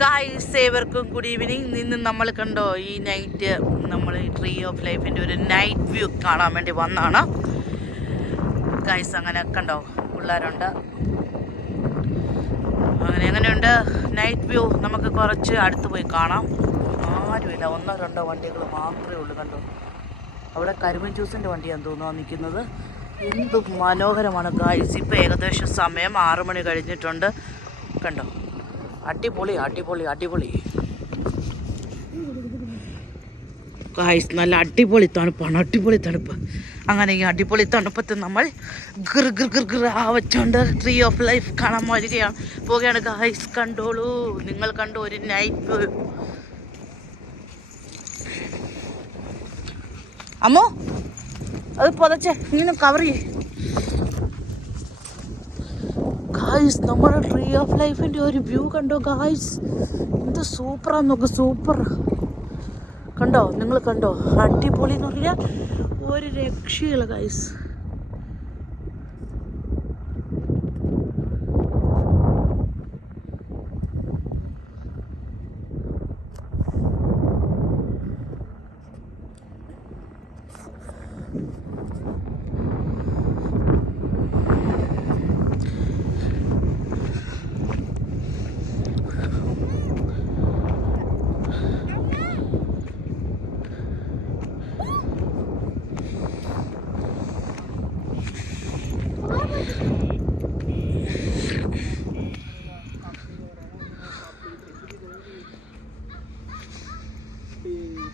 Guys ഏവർക്കും good evening നിന്ന് നമ്മൾ കണ്ടോ ഈ നൈറ്റ് നമ്മൾ ട്രീ ഓഫ് ലൈഫിന്റെ ഒരു നൈറ്റ് വ്യൂ കാണാൻ വേണ്ടി വന്നാണ്. ഗായ്സ് അങ്ങനെ കണ്ടോ? പിള്ളേരുണ്ട്. അങ്ങനെ എങ്ങനെയുണ്ട് നൈറ്റ് വ്യൂ നമുക്ക് കുറച്ച് അടുത്ത് പോയി കാണാം. ആരുമില്ല. ഒന്നോ രണ്ടോ വണ്ടികൾ മാത്രമേ ഉള്ളൂ കണ്ടോ? അവിടെ കരിമൻ ജ്യൂസിന്റെ വണ്ടിയാണ് തോന്നുന്നു നിൽക്കുന്നത്. എന്ത് മനോഹരമാണ് ഗായ്സ് ഇപ്പോൾ ഏകദേശം സമയം ആറു മണി കഴിഞ്ഞിട്ടുണ്ട്. കണ്ടോ? അടിപൊളി അടിപൊളി അടിപൊളി. ഗായ്സ് നല്ല അടിപൊളി തണുപ്പാണ് അടിപൊളി തണുപ്പ്. അങ്ങനെ ഈ അടിപൊളി തണുപ്പത്ത് നമ്മൾ Gir Gir Gir tree of life കാണാൻ വരികയാണ്. പോകുകയാണ് ഗായ്സ് കണ്ടോളൂ. നിങ്ങൾ കണ്ടു ഒരു നൈറ്റ് അമ്മോ അത് പുതച്ചേ ഇങ്ങനെ കവർ ചെയ്യേ. ഗായ്സ് നമ്മുടെ ട്രീ ഓഫ് ലൈഫിന്റെ ഒരു വ്യൂ കണ്ടോ ഗായ്സ് എന്ത് സൂപ്പറാന്ന് നോക്ക് സൂപ്പർ കണ്ടോ? നിങ്ങൾ കണ്ടോ? അടിപൊളി എന്ന് പറഞ്ഞാൽ ഒരു രക്ഷയുള്ള guys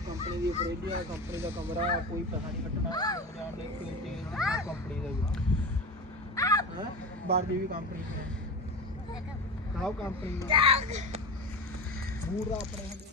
ਕੰਪਨੀ ਦੀ ਫਰਿੱਜ ਆ ਕੰਪਨੀ ਦਾ ਕਮਰਾ ਕੋਈ ਪੈਸਾ ਨਹੀਂ ਕੱਟਣਾ ਜਾਣ ਦੇ ਕੋਈ ਤੇਲ ਕੰਪਨੀ ਦਾ ਵੀ ਹੈ ਬਾਕੀ ਵੀ ਕੰਪਨੀ ਦਾ ਸਭ ਕੰਪਨੀ ਦਾ ਬੂਟ ਦਾ ਆਪਣੇ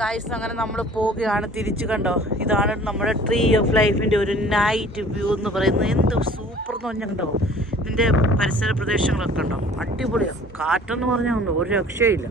guys അങ്ങനെ നമ്മൾ പോവുകയാണ്. തിരിച്ചു കണ്ടോ? ഇതാണ് നമ്മുടെ ട്രീ ഓഫ് ലൈഫിന്റെ ഒരു നൈറ്റ് വ്യൂ എന്ന് പറയുന്നത്. എന്ത് സൂപ്പർ എന്ന് പറഞ്ഞാൽ കണ്ടോ? ഇതിന്റെ പരിസര പ്രദേശങ്ങളൊക്കെ ഉണ്ടോ അടിപൊളിയാണ് കാറ്റെന്ന് പറഞ്ഞാൽ ഉണ്ടോ ഒരു രക്ഷയില്ല.